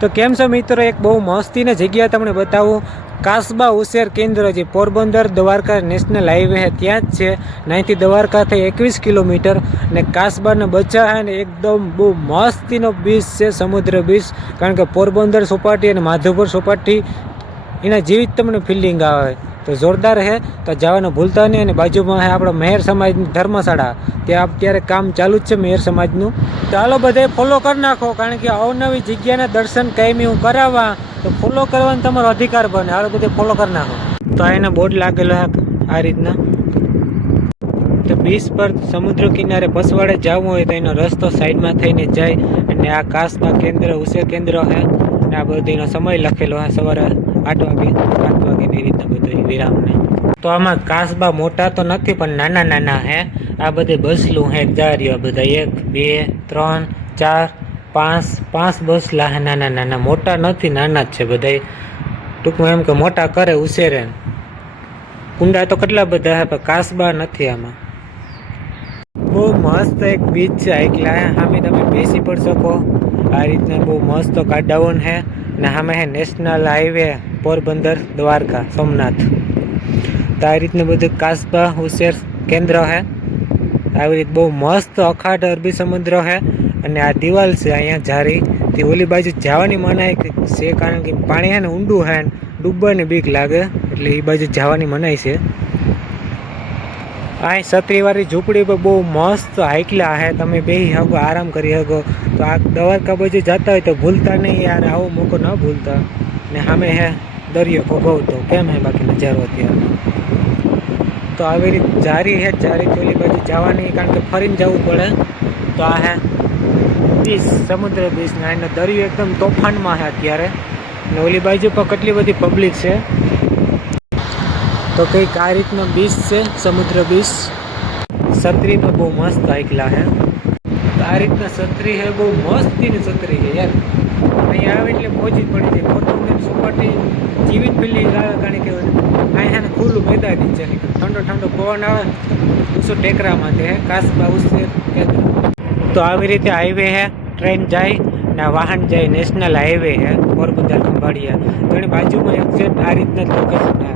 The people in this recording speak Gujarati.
તો કેમ છો મિત્રો, એક બહુ મસ્તીની જગ્યા તમને બતાવું. કાસબા ઉછેર કેન્દ્ર જે પોરબંદર દ્વારકા નેશનલ હાઈવે છે ત્યાં જ છે. અહીંથી દ્વારકા થઈ 21 કિલોમીટર. અને કાસબાના બચ્ચા છે ને એકદમ બહુ મસ્તીનો બીચ છે, સમુદ્ર બીચ. કારણ કે પોરબંદર સોપાટી અને માધવપુર સોપાટી એના જેવી જ તમને ફિલિંગ આવે. તો જોરદાર છે. તો જવાનું ભૂલતા નહીં. અને બાજુમાં છે આપણા મહેર સમાજની ધર્મશાળા, ત્યાં અત્યારે કામ ચાલુ જ છે મહેર સમાજનું. ચાલો બધાય ફોલો કરી નાખો, કારણ કે અવનવી જગ્યાના દર્શન કાયમી હું કરાવવા. તો ફોલો કરવાનો તમારો અધિકાર બને. હાલો બધે ફોલો કરી નાખો. તો એના બોર્ડ લાગેલો આ રીતના. તો બીચ પર સમુદ્ર કિનારે પસવાડે જવું હોય તો એનો રસ્તો સાઈડમાં થઈને જાય. અને આ કાસબા કેન્દ્ર ઉછેર કેન્દ્ર છે. અને આ બધીનો સમય લખેલો છે, સવારે 8 વાગે 7 વાગ્યાની રીતના બધું વિરામને. તો આમાં કાસબા મોટા તો નથી પણ નાના નાના હે. આ બધી બસલું હે જા રહ્યો બધા, 1 2 3 4 5 બસલા હે નાના નાના. મોટા નથી, નાના જ છે બધા. ટૂંકમાં એમ કે મોટા કરે ઉછેરે. કુંડા તો કેટલા બધા હે પણ કાસબા નથી આમાં. બહુ મસ્ત એક બીચ છે એકલા. સામે તમે બેસી પણ શકો. આ રીતના બહુ મસ્ત કાડાવન છે. ને સામે હે નેશનલ હાઈવે પોરબંદર દ્વારકા સોમનાથ. તો આ રીતનું બધું કાસબા ઉછેર કેન્દ્ર છે. આવી રીતે બહુ મસ્ત અખાટ અરબી સમુદ્ર છે. અને આ દિવાલ છે અહીંયા જારી તે ઓલી બાજુ જવાની મનાઈ છે, કારણ કે પાણી છે ને ઊંડું છે, ડૂબવાની બીક લાગે, એટલે એ બાજુ જવાની મનાઈ છે. અહીં છત્રીવાળી ઝૂંપડી પર બહુ મસ્ત હાઈકલા છે, તમે બેસી શકો, આરામ કરી શકો. તો આ દ્વારકા બાજુ જતા હોય તો ભૂલતા નહીં યાર, આવો મોકો ન ભૂલતા. ને સામે હે દરિયો ભોગવતો કેમ હે બાકી નજારો અત્યારે. તો આવી રીતે જારી હે, જારી ઓલી બાજુ જવાની, કારણ કે ફરીને જવું પડે. તો આ હે બીચ, સમુદ્ર બીચ. ને એનો દરિયો એકદમ તોફાનમાં છે અત્યારે. ને ઓલી બાજુ પર કેટલી બધી પબ્લિક છે. તો કંઈક આ રીતનો બીચ છે, સમુદ્ર બીચ. છત્રી તો બહુ મસ્ત હાઈકલા છે. તો આ રીતના છત્રી છે, બહુ મસ્તીની છત્રી છે યાર. અહીંયા આવે એટલે મોજી પડી જાય. પોરબંદર સોપાટી જીવિત ફિલિંગ આવે, કારણ કે અહીંયા ખુલ્લું મેદાન નીચે ઠંડો ઠંડો પવન આવે. ઊંચો ટેકરામાં તે કાસબા ઉછેર કેન્દ્ર. તો આવી રીતે હાઈવે છે, ટ્રેન જાય ને વાહન જાય. નેશનલ હાઈવે છે પોરબંદર ખંભાળિયા. તો એની બાજુમાં એક્ઝેક્ટ આ રીતના જ લોકેશન છે.